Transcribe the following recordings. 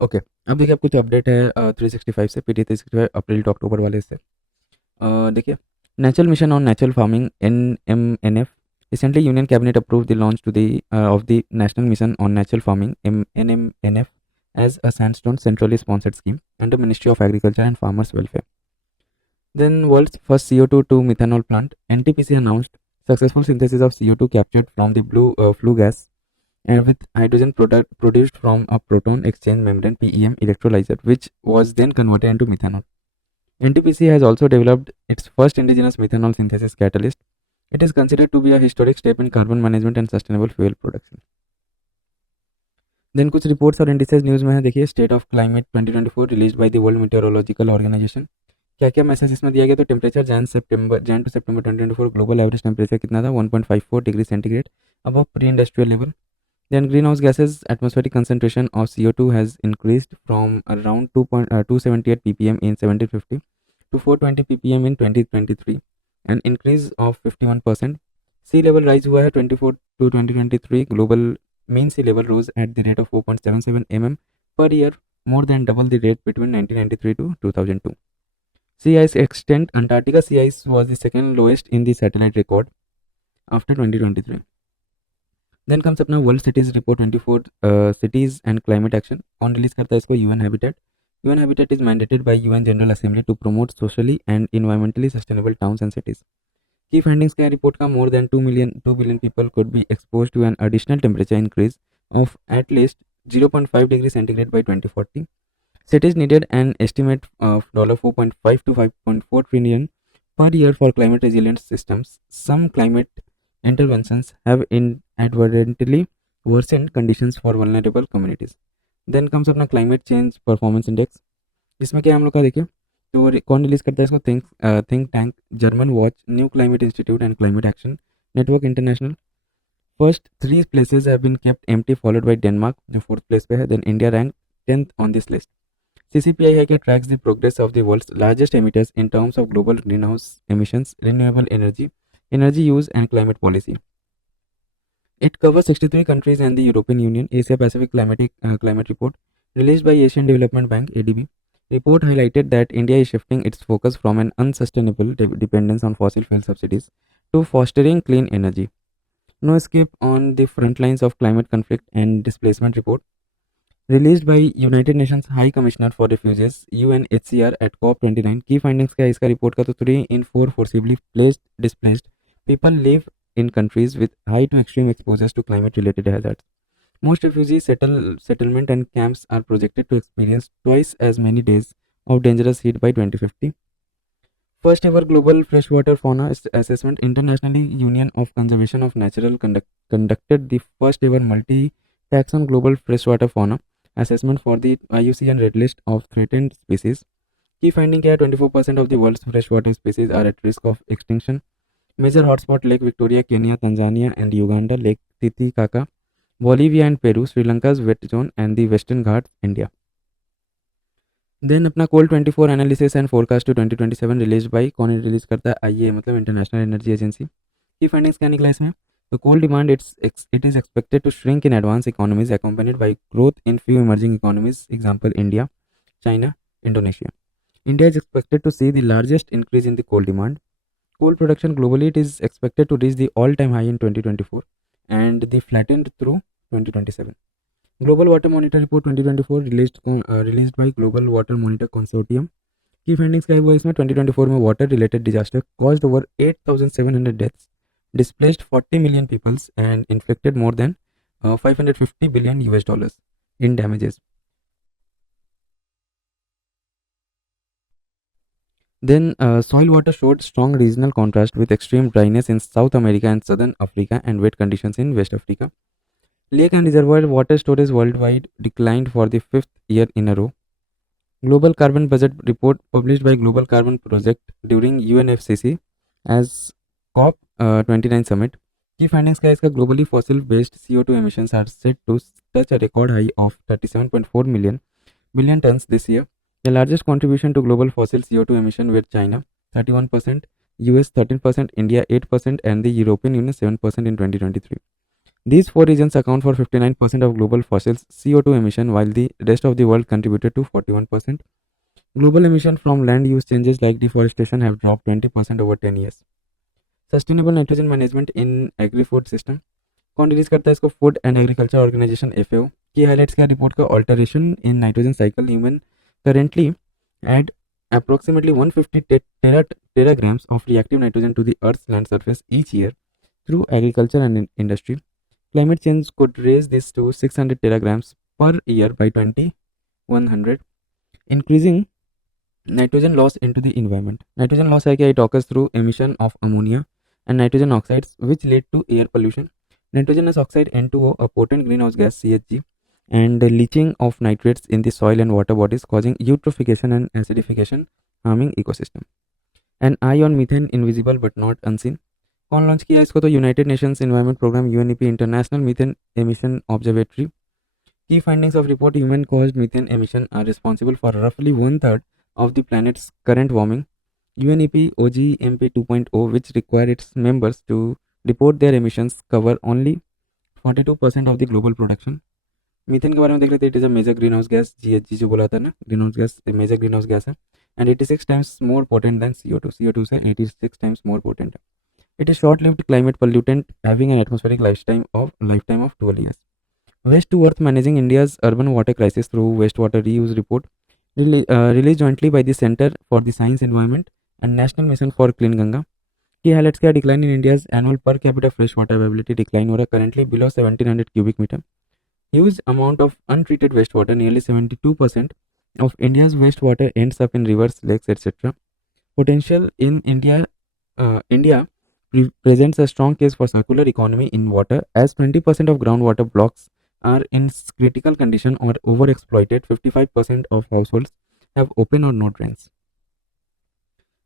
Okay, अब देखिए, अब कुछ अपडेट है 365 से, पीटी 365 अप्रैल टू अक्टूबर वाले से। देखिए, natural mission on natural farming NMNF, recently union cabinet approve the launch to the of the national mission on natural farming NMNF as a sandstone centrally sponsored scheme under Ministry of Agriculture and Farmers Welfare. Then world's first CO2 to methanol plant, NTPC announced successful synthesis of CO2 captured from the blue flue gas and with hydrogen product produced from a proton exchange membrane PEM electrolyzer, which was then converted into methanol. NTPC has also developed its first indigenous methanol synthesis catalyst. It is considered to be a historic step in carbon management and sustainable fuel production. Then कुछ reports और indices news में है। देखिए, state of climate 2024 released by the world meteorological organization. क्या क्या message इसमें दिया गया? तो temperature Jan to September 2024 global average temperature कितना था? 1.54 degree centigrade above pre industrial level. Then greenhouse gases atmospheric concentration of CO2 has increased from around 278 ppm in 1750 to 420 ppm in 2023, an increase of 51%. Sea level rise हुआ है 24 to 2023. Global mean sea level rose at the rate of 4.77 mm per year, more than double the rate between 1993 to 2002. Sea ice extent: Antarctica sea ice was the second lowest in the satellite record after 2023. Then comes अपना world cities report 24 cities and climate action. कौन release करता है इसको? UN Habitat. UN Habitat is mandated by UN General Assembly to promote socially and environmentally sustainable towns and cities. की findings क्या है report का? More than 2 billion people could be expose to an additional temperature increase of at least 0.5 degree centigrade by 2040। Cities needed an estimate of $4.5 to 5.4 trillion per year for climate resilient systems. Some climate interventions have inadvertently worsened conditions for vulnerable communities. Then comes अपना climate change performance index। इसमें क्या हम लोग का देखिए, तो कौन release करता है इसको? Think tank German watch, new climate institute and climate action network international. First 3 places have been kept empty followed by Denmark जो 4th प्लेस पे है। Then India rank 10th on this list. CCPI है कि tracks the progress of the world's largest emitters in terms of global greenhouse emissions, renewable energy, energy use and climate policy. It covers 63 countries and the European Union. Asia Pacific Climate Report released by Asian Development Bank ADB. Report highlighted that India is shifting its focus from an unsustainable dependence on fossil fuel subsidies to fostering clean energy. No escape on the front lines of climate conflict and displacement report released by United Nations High Commissioner for Refugees UNHCR at COP29. Key findings क्या है इसका report का? तो 3 in 4 forcibly placed displaced people live in countries with high to extreme exposures to climate related hazards. Most refugee settlement and camps are projected to experience twice as many days of dangerous heat by 2050. First ever global freshwater fauna assessment. Internationally Union of Conservation of Natural conducted the first ever multi-taxon global freshwater fauna assessment for the IUCN Red List of Threatened Species. Key finding क्या है? 24% of the world's freshwater species are at risk of extinction. Major hotspot: Lake Victoria, Kenya, Tanzania and Uganda; Lake Titicaca, Bolivia and Peru; Sri Lanka's wet zone and the Western Ghats, India. Then अपना coal 24 analysis and forecast to 2027 release by, कौन release करता है? IEA मतलब International Energy Agency. की findings क्या निकला इसमें? तो coal demand it is expected to shrink in advance economies accompanied by growth in few emerging economies, example India, China, Indonesia. India is expected to see the largest increase in the coal demand. Coal production globally it is expected to reach the all-time high in 2024 and the flattened through 2027. Global Water Monitor Report 2024 released by Global Water Monitor Consortium. की findings क्या हुआ इसमें? 2024 में water related disaster caused over 8,700 deaths, displaced 40 million peoples and inflicted more than 550 billion US dollars in damages. Then soil water showed strong regional contrast with extreme dryness in South America and Southern Africa and wet conditions in West Africa. Lake and reservoir water storage worldwide declined for the 5th year in a row. Global Carbon Budget Report published by Global Carbon Project during UNFCCC as COP29 summit. Key findings क्या है इसका? Globally fossil based CO2 emissions are set to touch a record high of 37.4 million tons this year. The largest contribution to global fossil CO2 emission were China 31%, US 13%, India 8% and the European Union 7% in 2023. These four regions account for 59% of global fossil CO2 emission, while the rest of the world contributed to 41%. Global emission from land use changes like deforestation have dropped 20% over 10 years. Sustainable nitrogen management in agri-food system. कौन release करता है इसको? Food and agriculture organization FAO की highlights क्या report का? Alteration in nitrogen cycle. Human currently add approximately 150 teragrams of reactive nitrogen to the Earth's land surface each year through agriculture and industry. Climate change could raise this to 600 teragrams per year by 2100, increasing nitrogen loss into the environment. Nitrogen loss है क्या? It occurs through emission of ammonia and nitrogen oxides, which lead to air pollution. Nitrogenous oxide N2O, a potent greenhouse gas CHG, and leaching of nitrates in the soil and water bodies, causing eutrophication and acidification, harming ecosystem. An eye on methane, invisible but not unseen. कौन launch किया इसको? तो United Nations environment programme UNEP, international methane emission observatory. Key findings of report: human caused methane emission are responsible for roughly one third of the planet's current warming. UNEP OGMP 2.0, which require its members to report their emissions, cover only 42% of the global production. Methane के बारे में देख रहे थे. It is a major greenhouse gas, GHG जो बोला था ना, greenhouse gas major greenhouse gas है, and 86 times more potent than CO2 से 86 टाइम्स मोर पोटेंट है. It is short lived climate pollutant having an atmospheric lifetime of 12 years. Waste to Earth: Managing India's Urban Water Crisis Through Wastewater Reuse report, released jointly by the Center for the Science, Environment and National Mission for Clean Ganga. Key highlights क्या? Decline in India's annual per capita freshwater availability decline हो रहा है, currently below 1700 cubic meter. Huge amount of untreated wastewater, nearly 72% of India's wastewater ends up in rivers, lakes, etc. Potential in India presents a strong case for circular economy in water, as 20% of groundwater blocks are in critical condition or overexploited. 55% of households have open or no drains.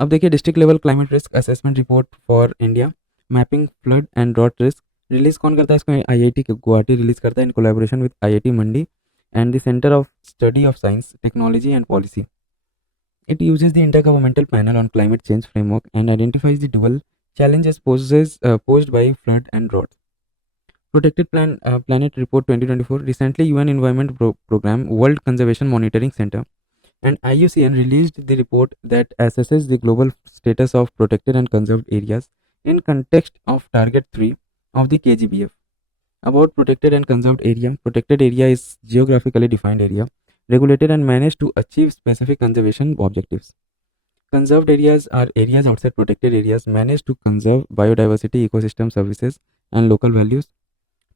अब देखिए district level climate risk assessment report for India, mapping flood and drought risk. Release कौन करता है इसको? IIT Guwahati release करता है in collaboration with IIT Mandi and the Center of Study of Science, Technology and Policy. It uses the Intergovernmental Panel on Climate Change framework and identifies the dual challenges posed by flood and drought. Protected Planet Report 2024. Recently, UN Environment Program, World Conservation Monitoring Center and IUCN released the report that assesses the global status of protected and conserved areas in context of Target 3 of the KGBF. About protected and conserved area. Protected area is geographically defined area regulated and managed to achieve specific conservation objectives. Conserved areas are areas outside protected areas managed to conserve biodiversity, ecosystem services and local values.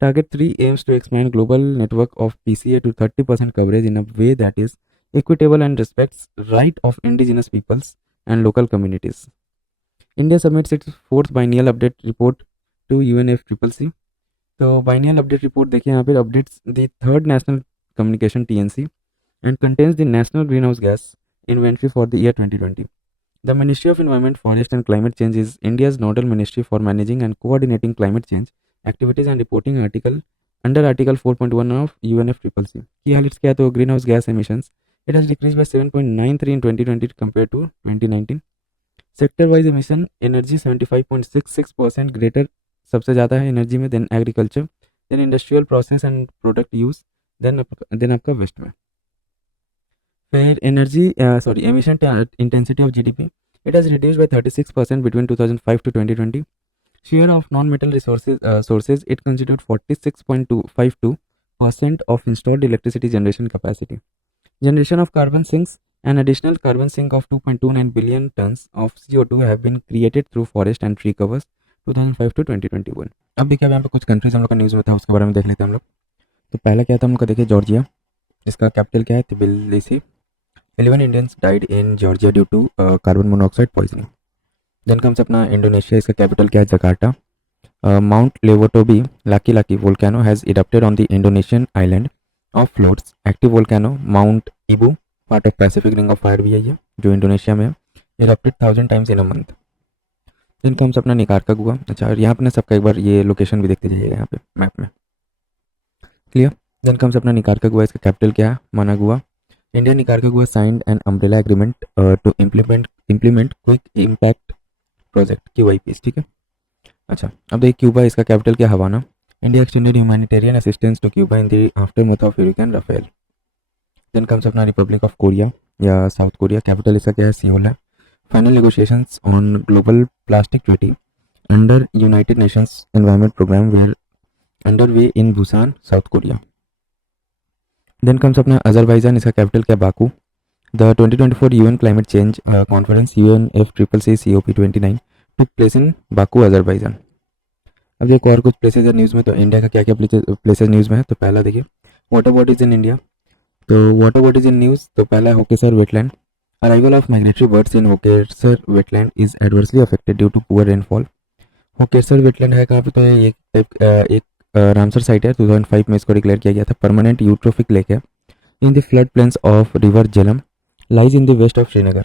Target 3 aims to expand global network of PCA to 30% coverage in a way that is equitable and respects right of indigenous peoples and local communities. India submits its fourth biennial update report to UNFCCC. तो biennial update report देखिए यहाँ पे updates the third national communication TNC and contains the national greenhouse gas inventory for the year 2020. The Ministry of Environment, Forest and Climate Change is India's nodal ministry for managing and coordinating climate change activities and reporting under Article 4.1 of UNFCCC. Key highlights क्या? तो greenhouse gas emissions, it has decreased by 7.93 in 2020 compared to 2019. Sector wise emission, energy 75.66% greater, सबसे ज़्यादा है energy में, then agriculture, then industrial process and product use, then आपका waste में. फिर energy emission intensity of GDP, it has reduced by 36% between 2005 to 2020. Share of non metal resources sources, it constitute 46.52% of installed electricity generation capacity. Generation of carbon sinks, an additional carbon sink of 2.29 billion tons of CO2 have been created through forest and tree covers 2005 to 2021. अब देखिए यहाँ पे कुछ countries हम लोग का news में था, उसके बारे में देख लेते हैं हम लोग. तो पहला क्या था हम लोग का? देखिए जॉर्जिया, जिसका कैपिटल क्या है? Tbilisi. 11 Indians died in Georgia due to carbon monoxide poisoning. Then comes अपना इंडोनेशिया, इसका कैपिटल क्या है? Jakarta. Mount Lewotobi Laki volcano has erupted on the Indonesian island of Flores. Active volcano Mount Ibu, part of Pacific Ring of Fire भी है ये, जो Indonesia में है. Erupted 1000 times in a month. Then comes अपना निकारका गुआ. अच्छा, और यहाँ पे ना सबका एक बार ये लोकेशन भी देखते जाइएगा यहाँ पे मैप में, क्लियर. देन कम्स अपना निकारका गुआ, इसका कैपिटल क्या है? Managua. India Nicaragua signed an umbrella agreement to implement quick impact project QIPs, ठीक है. अच्छा, अब देखिए क्यूबा, इसका कैपिटल क्या? Havana. India extended humanitarian assistance to Cuba in the aftermath of hurricane Rafael. Then comes अपना Republic of Korea या South Korea, capital इसका क्या है, सियोल है। Final negotiations on global plastic treaty under United Nations environment Programme were under way in Busan, South Korea. Then comes अपना Azerbaijan, इसका capital क्या, Baku. The 2024 UN climate change conference UNFCCC COP29 took place in Baku, Azerbaijan. अब देखो और कुछ places है news में, तो इंडिया का क्या क्या प्लेसेस न्यूज़ में है। तो पहला देखिए वाटर बॉडीज इन इंडिया, तो वाटर बॉडीज इन न्यूज़, तो पहला है Hokersar wetland. Arrival of migratory birds in Hokersar wetland is adversely affected due to poor rainfall. Hokersar wetland है कहाँ पे, तो ये एक रामसर साइट है, 2005 में इसको डिक्लेयर किया गया था। परमानेंट यूट्रोफिक लेक है in the flood plains of river Jhelum, lies in the west of Srinagar.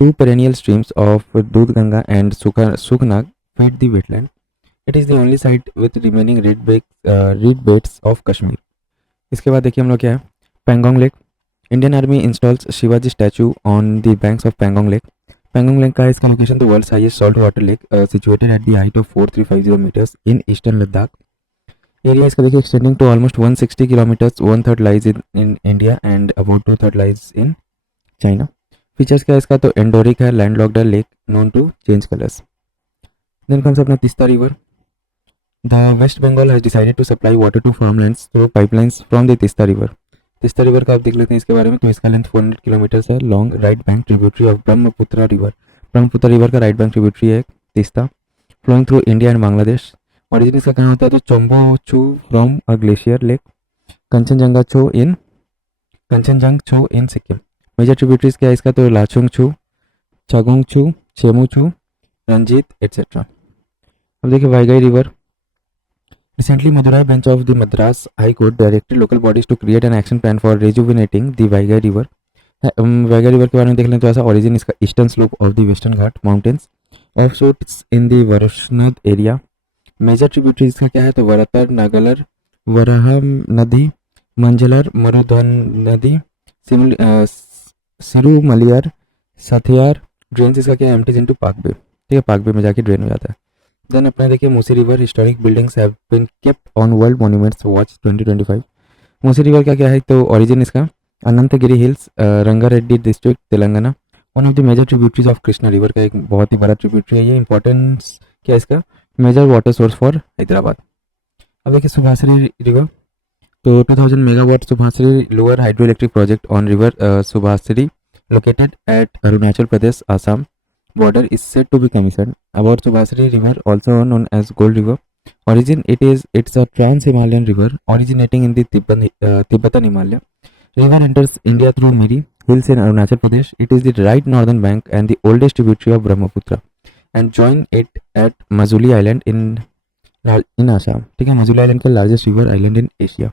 Two perennial streams of Dudhganga and Suknag feed the wetland. It is the only site with remaining reed beds of Kashmir. इसके बाद देखिए हम लोग क्या है, Pangong lake. Indian army installs Shivaji statue on the banks of Pangong lake. Pangong lake का है इसका location, the world's highest salt water lake situated at the height of 4350 metres in eastern Ladakh. Area इसका देखिए extending to almost 160 kilometres, 1/3 lies in India and about 2/3 lies in China. Features क्या है इसका, तो endorheic है, लैंडलॉक्ड है, lake known to change colours. Then comes अपना Teesta river. The West Bengal has decided to supply water to farmlands through pipelines from the Teesta river. Teesta river का आप देख लेते हैं इसके बारे में, तो इसका लेंथ 400 किलोमीटर्स है, long, right bank tributary of Brahmaputra river. Brahmaputra river का राइट बैंक ट्रिब्यूटरी है Teesta, flowing through India and Bangladesh. Origin इसका कहाँ होता है, तो Chombochu from a glacier lake, कंचनजंगछो इन सिक्किम। मेजर ट्रिब्यूटरीज क्या है इसका, तो लाचुंगछू, छगोंगछू, छेमुछू, रंजीत एटसेट्रा। अब देखिए Vaigai river. Recently Madurai bench of the Madras High Court directed local bodies to create an action plan for rejuvenating the Vaigai river. Vaigai river के बारे में देख लें तो ऐसा ऑरिजिन इसका eastern slope of the Western घाट mountains off shoots in the Varushanad area. Major tributaries का क्या है, तो वरतर, नागलर, वराहम नदी, मंझलर, मरुधन नदी, सिरू मलियार, सथियार। ड्रेन इसका क्या है, एम्प्टीज इनटू पाक बे, ठीक है, पाक बे में जाके ड्रेन हो जाता है। देन अपना देखिए Musi river. Historic buildings have been kept on world monuments watch 2025। Musi river का क्या है, तो ऑरिजिन इसका Ananthagiri hills, Rangareddy district, Telangana. One of the major tributaries of Krishna river का एक बहुत ही बड़ा ट्रिब्यूटरी है ये। इंपॉर्टेंस क्या है इसका, major water source for Hyderabad. अब देखिए सुभाश्री रिवर, तो 2000 megawatt Subhashree lower hydro electric project on river Subhashree located at Arunachal Pradesh, Assam border is said to be commissioned. About Subhasri River, also known as Gold River, it's a trans-Himalayan river originating in the Tibetan Himalaya. River enters India through Miri Hills in Arunachal Pradesh. It is the right northern bank and the oldest tributary of Brahmaputra, and join it at Majuli Island in Assam. ठीक है, Majuli Island का largest river island in Asia.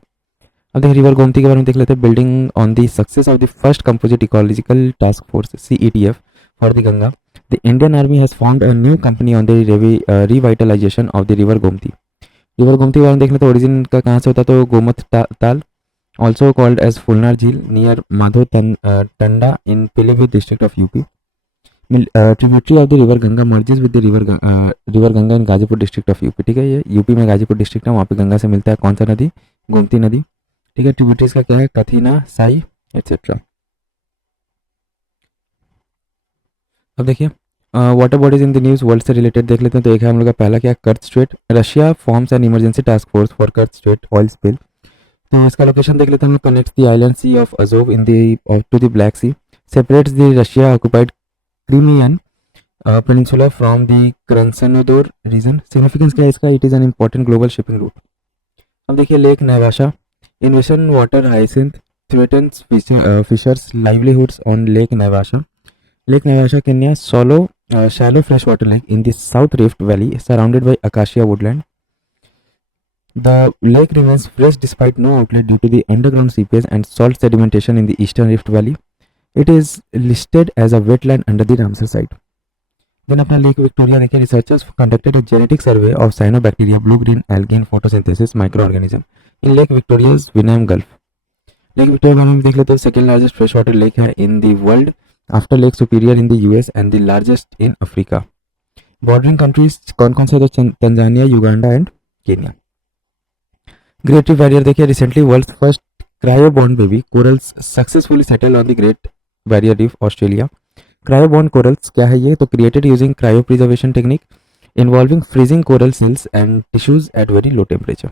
अब देखिए river Gomti के बारे में देख लेते हैं। Building on the success of the first composite ecological task force CETF for the Ganga, the Indian army has formed a new company on the revitalisation of the river Gomti. River Gomti के बारे में देख लेते हैं। ओरिजिन का कहाँ से होता है, तो गोमत ताल, ऑल्सो कॉल्ड एज फुलनार झील, near Madho Tanda in Pilibhit district of UP. Tributary of the river Ganga merges with the river Ganga in Ghazipur district of UP. ठीक है, ये यूपी में गाजीपुर डिस्ट्रिक्ट है, वहाँ पे गंगा से मिलता है कौन सा नदी, गोमती नदी। ठीक है, ट्रिब्यूटरीज का क्या है, कथीना, साई एटसेट्रा। अब देखिए water bodies in the news world से रिलेटेड देख लेते हैं। तो एक है हम लोग का पहला क्या, Kerch Strait. Russia forms an emergency task force for Kerch Strait oil spill. तो इसका लोकेशन देख लेते हैं हम लोग। Connects the island sea of Azov in the to the Black Sea, separates the Russia occupied Crimean peninsula from the Krasnodar region. Significance क्या है इसका, it is an important global shipping route. अब देखिए lake Naivasha. Invasion water hyacinth threatens fishers' livelihoods on Lake Naivasha. Lake Naivasha, Kenya, shallow freshwater lake in the South Rift Valley, surrounded by acacia woodland. The lake remains fresh despite no outlet due to the underground seepage and salt sedimentation in the Eastern Rift Valley. It is listed as a wetland under the Ramsar site. Then अपना lake Victoria देखिए। Researchers conducted a genetic survey of cyanobacteria, blue-green algae in photosynthesis microorganism in Lake Victoria's Winam Gulf. Lake Victoria में देख लेते हैं। Second largest fresh water lake है in the world after lake Superior in the US and the largest in Africa. Bordering countries कौन कौन से, तो Tanzania, Uganda and Kenya. Great reef barrier देखिए, recently world first cryobond baby corals successfully settle on the great barrier reef Australia. Cryobond corals क्या है ये? तो created using cryopreservation technique involving freezing coral cells and tissues at very low temperature.